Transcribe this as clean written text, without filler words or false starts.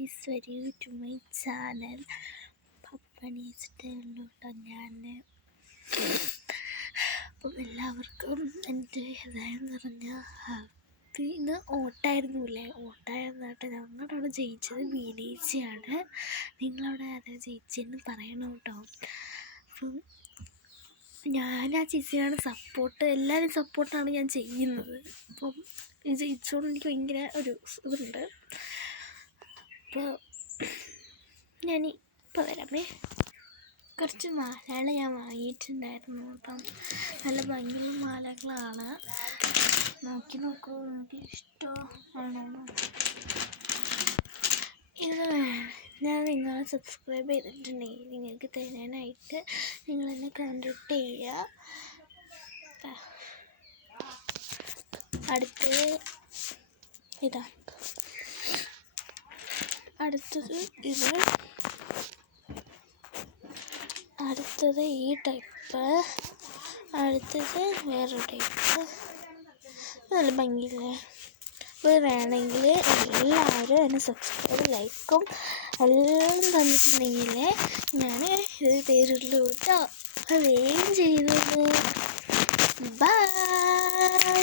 Guys, very to my channel. പണിയിച്ചിട്ടുള്ളൂ കേട്ടോ ഞാൻ. അപ്പം എല്ലാവർക്കും എൻ്റെ ഹൃദയം നിറഞ്ഞ ഇന്ന് ഓട്ടായിരുന്നില്ലേ, ഓട്ടായിരുന്നു കേട്ടോ. ഞങ്ങളുടെ അവിടെ ജയിച്ചത് ബീനേച്ചിയാണ്. നിങ്ങളവിടെ ആരാ ജയിച്ചതെന്ന് പറയണം കേട്ടോ. അപ്പം ഞാൻ ആ ചേച്ചിയാണ് സപ്പോർട്ട്, എല്ലാവരും സപ്പോർട്ടാണ് ഞാൻ ചെയ്യുന്നത്. അപ്പം ഇത് ജയിച്ചോണ്ട് എനിക്ക് ഭയങ്കര ഒരു ഇതുണ്ട്. അപ്പോൾ ഞാനിപ്പോൾ വരാമേ. കുറച്ച് മാലകൾ ഞാൻ വാങ്ങിയിട്ടുണ്ടായിരുന്നു. അപ്പം നല്ല ഭംഗിയുള്ള മാലകളാണ്. നോക്കൂ, എനിക്ക് ഇഷ്ടമാണോ. ഇത് ഞാൻ നിങ്ങളെ സബ്സ്ക്രൈബ് ചെയ്തിട്ടുണ്ടെങ്കിൽ നിങ്ങൾക്ക് തരാനായിട്ട് നിങ്ങളെന്നെ കോൺടാക്ട് ചെയ്യുക. അടുത്തത് ഇതാ, അടുത്തത് ഇത്, അടുത്തത് ഈ ടൈപ്പ്, അടുത്തത് വേറൊരു ടൈപ്പ്. നല്ല ഭംഗിയില്ലേ. അപ്പോൾ വേണമെങ്കിൽ എല്ലാവരും എന്നെ സബ്സ്ക്രൈബ് ലൈക്കും എല്ലാം തന്നിട്ടുണ്ടെങ്കിൽ ഞാൻ ഇത് തരുള്ളൂ കേട്ടോ. അത് വേഗം ചെയ്തോളൂ. ബൈ.